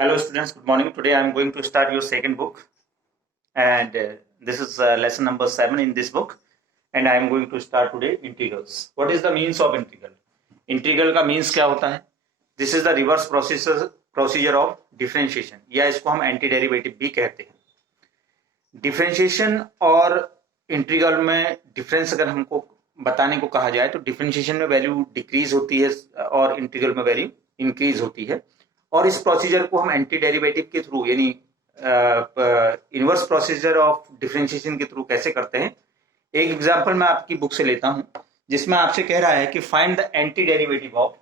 Hello students, good morning. Today I am going to start your second book and this is lesson number 7 in this book and I am going to start today integrals. What is the means of integral? Integral का means क्या होता है? This is the reverse procedure of differentiation या इसको हम anti derivative भी कहते हैं. डिफरेंशिएशन और इंटीग्रल में डिफरेंस अगर हमको बताने को कहा जाए तो डिफरेंशिएशन में वैल्यू डिक्रीज होती है और इंटीग्रल में वैल्यू इंक्रीज होती है और इस प्रोसीजर को हम एंटी डेरिवेटिव के थ्रू यानी इनवर्स प्रोसीजर ऑफ डिफरेंशिएशन के थ्रू कैसे करते हैं. एक एग्जांपल मैं आपकी बुक से लेता हूं जिसमें आपसे कह रहा है कि find the anti derivative of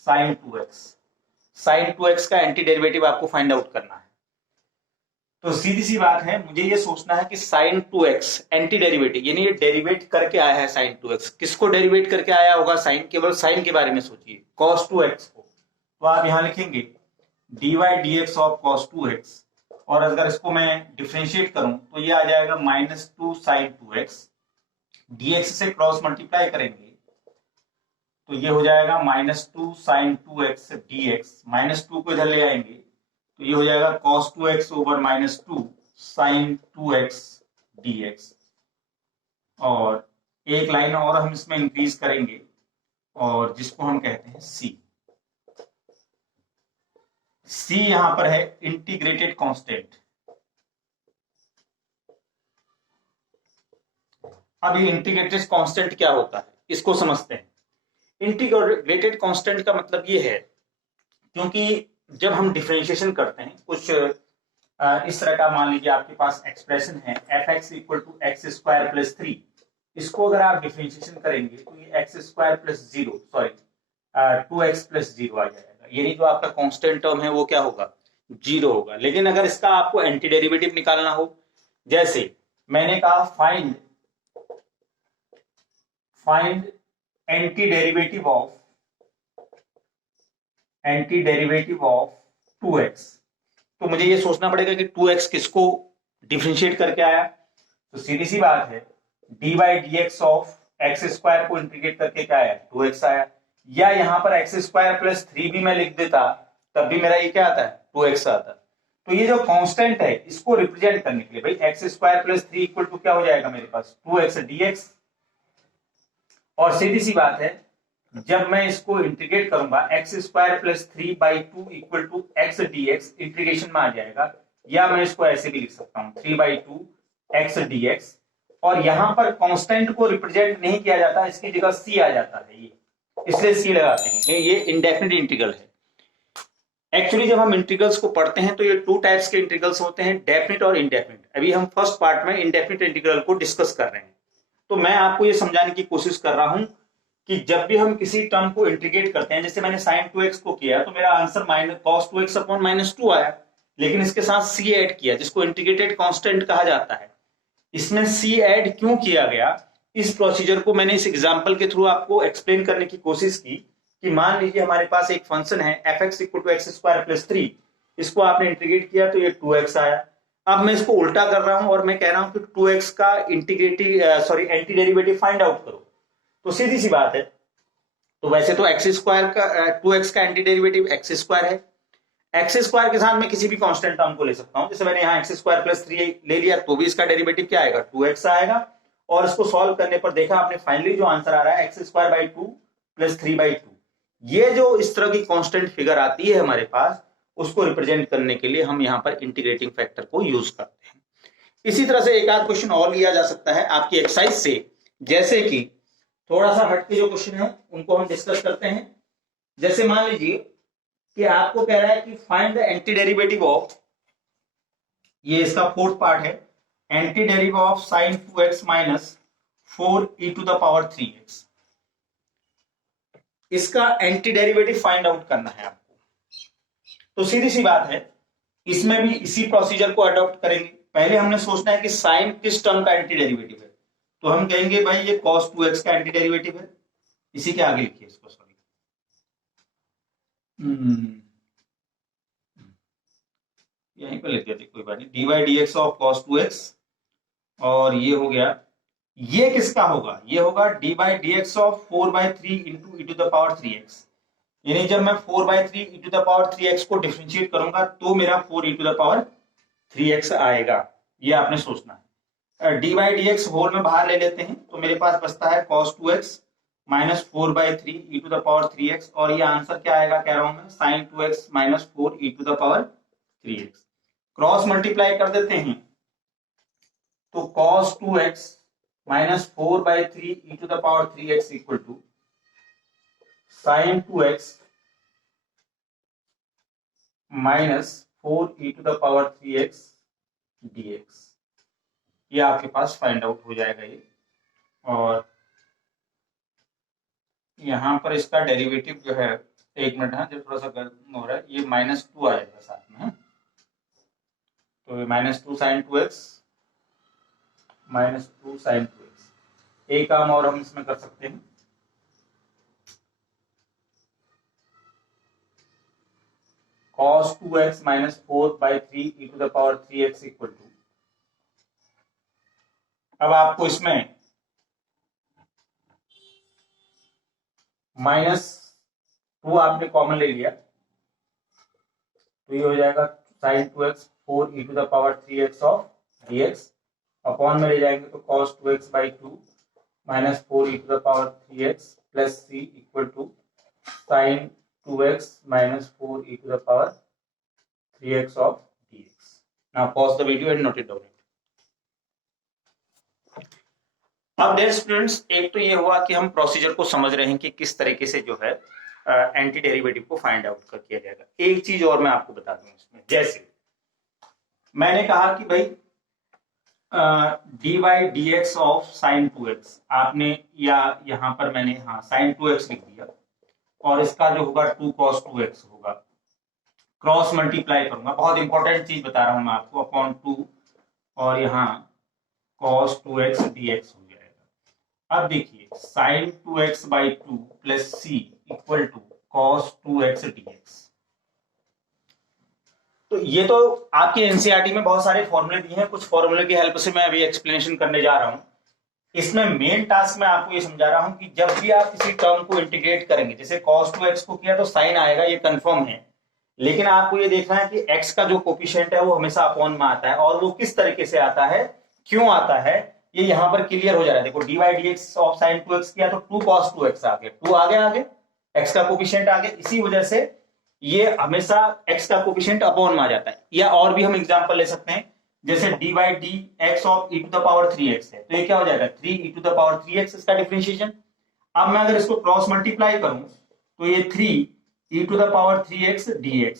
sin 2x. sin 2x का एंटी डेरिवेटिव आपको फाइंड आउट करना है. तो सीधी सी बात है, मुझे ये सोचना है कि sin 2x एंटी डेरिवेटिव यानी ये डेरिवेट करके आया है sin 2x. किसको डेरिवेट करके आया होगा? sin, केवल sin के बारे में सोचिए, cos 2x को. तो आप यहां लिखेंगे dy dx of cos 2x और अगर इसको मैं डिफरेंशिएट करूं तो ये आ जाएगा -2 sin 2x. dx से क्रॉस मल्टीप्लाई करेंगे तो ये हो जाएगा -2 sin 2x dx. -2 को इधर ले आएंगे तो ये हो जाएगा cos 2x over -2 sin 2x dx. और एक लाइन और हम इसमें इंक्रीज करेंगे और जिसको हम कहते हैं c. c यहां पर है इंटीग्रेटेड कांस्टेंट. अब ये इंटीग्रेटेड कांस्टेंट क्या होता है इसको समझते हैं. इंटीग्रेटेड कांस्टेंट का मतलब ये है क्योंकि जब हम डिफरेंशिएशन करते हैं कुछ इस तरह का, मान लीजिए आपके पास एक्सप्रेशन है fx equal to x square plus 3. इसको अगर आप डिफरेंशिएशन करेंगे तो ये x square plus 0 2x plus 0 आ जाएगा. यानी जो आपका कांस्टेंट टर्म है वो क्या होगा? 0 होगा. लेकिन अगर इसका आपको एंटी डेरिवेटिव निकालना हो, जैसे मैंने कहा find anti derivative of 2x. तो मुझे ये सोचना पड़ेगा कि 2x किसको डिफरेंशिएट करके आया. तो सीधी सी बात है, dy dx of x square को इंटीग्रेट करके क्या आया? 2x आया. या यहां पर एक्स स्क्वायर प्लस 3 भी मैं लिख देता तब भी मेरा ये क्या आता है? 2x आता. तो ये जो कांस्टेंट है इसको रिप्रेजेंट करने के लिए भाई x square plus 3 equal to क्या हो जाएगा मेरे पास? 2x dx. और सीधी सी बात है, जब मैं इसको इंटीग्रेट करूंगा x square plus 3/2 equal to x dx integration में आ जाएगा. या मैं इसको ऐसे भी लिख सकता हूं 3/2 एक्स dx. और यहां पर कांस्टेंट को रिप्रेजेंट नहीं किया जाता, इसकी जगह c आ जाता है, ये इसलिए c लगाते हैं. ये इंडेफिनिट इंटीग्रल है. एक्चुअली जब हम इंटीग्रल्स को पढ़ते हैं तो ये 2 टाइप्स के इंटीग्रल्स होते हैं, डेफिनिट और इनडेफिनिट. अभी हम फर्स्ट पार्ट में इनडेफिनिट इंटीग्रल को डिस्कस कर रहे हैं. तो मैं आपको ये समझाने की कोशिश कर रहा हूं कि जब भी हम किसी टर्म को इंटीग्रेट करते हैं, जैसे मैंने sin 2x को किया तो मेरा आंसर cos 2x अपॉन -2 आया. लेकिन इसके साथ c ऐड किया जिसको इंटीग्रेटेड कांस्टेंट कहा जाता है. इसमें c ऐड क्यों किया गया, इस प्रोसीजर को मैंने इस एग्जांपल के थ्रू आपको एक्सप्लेन करने की कोशिश की कि मान लीजिए हमारे पास एक फंक्शन है fx equal to x square plus 3. इसको आपने इंटीग्रेट किया तो ये 2x आया. अब मैं इसको उल्टा कर रहा हूं और मैं कह रहा हूं कि 2x का एंटी डेरिवेटिव फाइंड आउट करो. तो सीधी सी बात है, तो वैसे तो एक्स स्क्वायर का 2x का एंटी डेरिवेटिव एक्स स्क्वायर है. एक्स स्क्वायर के साथ मैं किसी भी कांस्टेंट टर्म को ले सकता हूं. जैसे मैंने यहाँ एक्स स्क्वायर प्लस 3 ले लिया तो भी इसका डेरिवेटिव क्या आएगा? 2x आएगा. और इसको सॉल्व करने पर देखा आपने फाइनली जो आंसर आ रहा है एक्स स्क्वायर बाई 2 प्लस 3/2. ये जो इस तरह की कांस्टेंट फिगर आती है हमारे पास, उसको रिप्रेजेंट करने के लिए हम यहाँ पर इंटीग्रेटिंग फैक्टर को यूज करते हैं. इसी तरह से एक आध क्वेश्चन और लिया जा सकता है आपकी एक्सरसाइज से, जैसे कि थोड़ा सा हटके जो क्वेश्चन है उनको हम डिस्कस करते हैं. जैसे मान लीजिए कि आपको कह रहा है कि find the anti derivative of, ये इसका फोर्थ पार्ट है, anti derivative of sin 2x minus 4e to the power 3x. इसका एंटी डेरिवेटिव फाइंड आउट करना है आपको. तो सीधी सी बात है, इसमें भी इसी प्रोसीजर को अडॉप्ट करेंगे. पहले हमने सोचना है कि साइन किस टर्म का एंटी डेरिवेटिव है. तो हम कहेंगे भाई ये cos 2x का एंटी डेरिवेटिव है. इसी के आगे लिखिए इसको, सॉरी यहीं पर लिख देते, कोई बात नहीं. dy dx of cos 2x और ये हो गया, ये किसका होगा, ये होगा d by d x of 4/3 into e to the power 3x। यानी जब मैं 4/3 e to the power 3x को डिफरेंशिएट करूंगा तो मेरा 4 e to the power 3x आएगा। ये आपने सोचना है। D by d x whole में बाहर ले लेते हैं तो मेरे पास बचता है cos 2x minus 4/3 e to the power 3x, और ये आंसर क्या आएगा कह रहा हूं मैं, sin 2x minus 4 e to the power 3x। Cross multiply कर देते हैं तो cos 2x minus 4/3 e to the power 3x equal to sin 2x minus 4 e to the power 3x dx। ये आपके पास फाइंड आउट हो जाएगा ये। और यहां पर इसका डेरिवेटिव जो है, एक मिनट है जो थोड़ा सा गर्म हो रहा है, ये -2 आएगा साथ में है। तो ये -2 sin 2x -2 sin 2x। एक काम और हम इसमें कर सकते हैं, cos 2x minus 4/3 e to the power 3x equal to, अब आपको इसमें -2 आपने कॉमन ले लिया तो ये हो जाएगा sin 2x 4 e to the power 3x of dx, upon में ले जाएंगे तो cos 2x/2 minus 4 e to the power 3x plus c equal to sin 2x minus 4 e to the power 3x of dx। Now pause the video and note it down। अब dear students, एक तो ये हुआ कि हम procedure को समझ रहे हैं कि किस तरीके से जो है एंटी डेरिवेटिव को फाइंड आउट कर किया जाएगा। एक चीज और मैं आपको बता दूं इसमें, जैसे मैंने कहा कि भाई D by d x of sine 2x आपने, या यहां पर मैंने हाँ sin 2x लिख दिया, और इसका जो होगा 2 cos 2x होगा। क्रॉस मल्टीप्लाई करूंगा, बहुत इंपॉर्टेंट चीज बता रहा हूं मैं आपको, अपॉन 2 और यहाँ cos 2x dx हो जाएगा। अब देखिए sin 2x/2 plus c equal to cos 2x dx। तो ये तो आपके एनसीईआरटी में बहुत सारे फॉर्मूले दिए हैं, कुछ फॉर्मूले की हेल्प से मैं अभी एक्सप्लेनेशन करने जा रहा हूं। इसमें मेन टास्क मैं आपको ये समझा रहा हूं कि जब भी आप किसी टर्म को इंटीग्रेट करेंगे, जैसे cos 2x को किया तो साइन आएगा, ये कंफर्म है, लेकिन आपको ये देखना है कि x का जो कोफिशिएंट है वो हमेशा अपॉन में आता है, और वो किस तरीके से आता है, क्यों आता है, ये यहां पर क्लियर हो जा रहा है। देखो D by d x of sine 2x किया तो 2 cos 2x आ गया, 2 आगे x का कोफिशिएंट आ गया, इसी वजह से ये हमेशा x का कोफिशिएंट अपॉन में आ जाता है। या और भी हम एग्जांपल ले सकते हैं, जैसे d by d x of e to the power 3x है, तो ये क्या हो जाएगा 3 e to the power 3x इसका डिफरेंशिएशन। अब मैं अगर इसको क्रॉस मल्टीप्लाई करूं तो ये 3 e to the power 3x dx,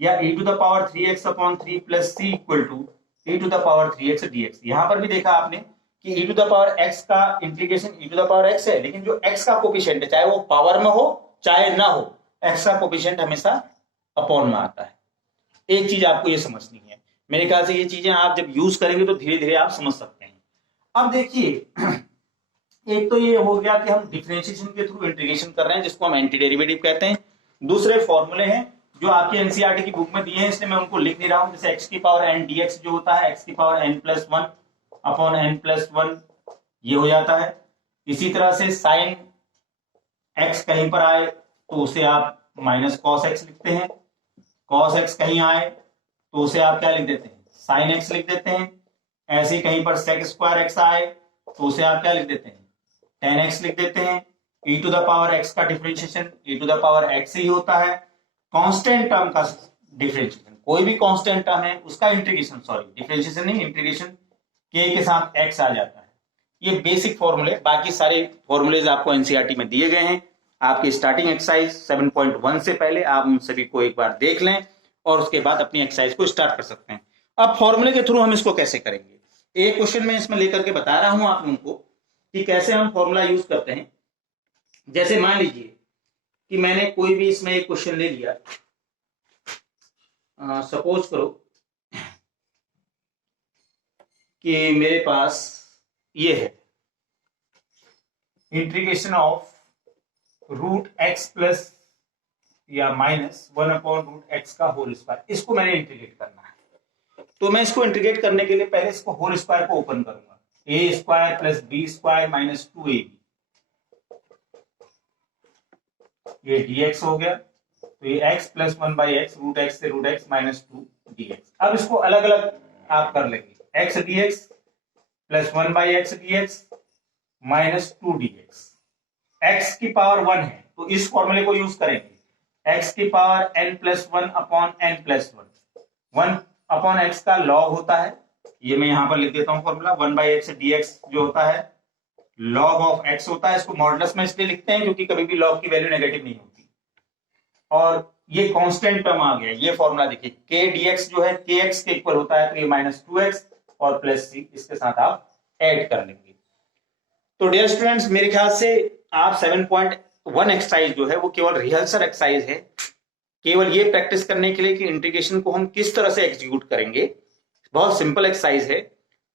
या e to the power 3x upon 3 plus c equal to e to the power 3x dx। यहां पर भी देखा आपने कि e to the power x का integration e to the power x है, लेकिन जो x का कोफिशिएंट है, चाहे वो पावर में हो चाहे ना हो, x का कोफिशिएंट हमेशा अपॉन में आता है। एक चीज आपको ये समझनी है, मेरे ख्याल से ये चीजें आप जब यूज करेंगे तो धीरे धीरे आप समझ सकते हैं। अब देखिए, एक तो ये हो गया कि हम डिफरेंशिएशन के थ्रू इंटीग्रेशन कर रहे हैं, जिसको हम एंटी डेरिवेटिव कहते हैं। दूसरे फॉर्मूले हैं जो आपके एनसीईआरटी की बुक में दिए हैं, इसलिए मैं उनको लिख नहीं रहा हूं, जैसे x की पावर n dx जो होता है x की पावर n+1 अपॉन n+1 ये हो जाता है। इसी तरह से साइन x कहीं पर आए तो उसे आप माइनस cos x लिखते हैं, cos x कहीं आए तो उसे आप क्या लिख देते हैं, sin x लिख देते हैं। ऐसे ही कहीं पर sec स्क्वायर x आए तो उसे आप क्या लिख देते हैं, tan x लिख देते हैं। e to the power x का differentiation e to the power x ही होता है। कांस्टेंट टर्म का डिफरेंशिएशन, कोई भी कांस्टेंट टर्म है उसका इंटीग्रेशन, सॉरी डिफरेंशिएशन नहीं, इंटीग्रेशन k के साथ x आ जाता है। ये बेसिक फॉर्मूले, बाकी सारे फॉर्मूलेज आपको एनसीईआरटी में दिए गए हैं। आपकी स्टार्टिंग एक्सरसाइज 7.1 से पहले आप उन सभी को एक बार देख लें और उसके बाद अपनी एक्सरसाइज को स्टार्ट कर सकते हैं। अब फॉर्मूले के थ्रू हम इसको कैसे करेंगे, एक क्वेश्चन में इसमें लेकर के बता रहा हूं आप लोगों को कि कैसे हम फॉर्मूला यूज करते हैं। जैसे मान लीजिए कि मैंने कोई भी इसमें एक क्वेश्चन ले लिया, सपोज करो कि मेरे पास ये है इंटीग्रेशन ऑफ √x प्लस या -1/√x का होल स्क्वायर, इसको मैंने इंटीग्रेट करना है। तो मैं इसको इंटीग्रेट करने के लिए पहले इसको होल स्क्वायर को ओपन करूंगा, a square plus b square minus 2ab, ये dx हो गया। तो ये x plus 1/x root x से रूट एक्स माइनस 2 dx। अब इसको अलग अलग आप कर लेंगे, x dx plus 1/x dx minus 2 dx। x की पावर 1 है तो इस फॉर्मूले को यूज करेंगे, x की power n plus 1 upon n plus 1। 1 upon x का लॉग होता है, ये मैं यहां पर लिख देता हूं फॉर्मूला, 1/x dx जो होता है लॉग ऑफ x होता है। इसको मॉडुलस में इसलिए लिखते हैं क्योंकि कभी भी लॉग की वैल्यू नेगेटिव नहीं होती। और ये कांस्टेंट टर्म आ गया, ये फॉर्मूला देखिए, k dx जो है kx के इक्वल होता है, तो ये माइनस 2x और प्लस c इसके साथ आप ऐड कर लेंगे। तो डियर स्टूडेंट्स, मेरे ख्याल से आप 7.1 एक्सरसाइज जो है वो केवल रिहर्सल एक्सरसाइज है, केवल ये प्रैक्टिस करने के लिए कि इंटीग्रेशन को हम किस तरह से एग्जीक्यूट करेंगे। बहुत सिंपल एक्सरसाइज है,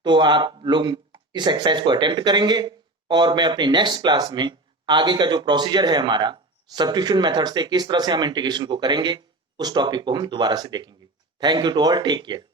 तो आप लोग इस एक्सरसाइज को अटेम्प्ट करेंगे और मैं अपनी नेक्स्ट क्लास में आगे का जो प्रोसीजर है हमारा सब्स्टिट्यूशन मेथड से किस तरह से हम इंटीग्रेशन को करेंगे, उस टॉपिक को हम दोबारा से देखेंगे। Thank you to all, take care.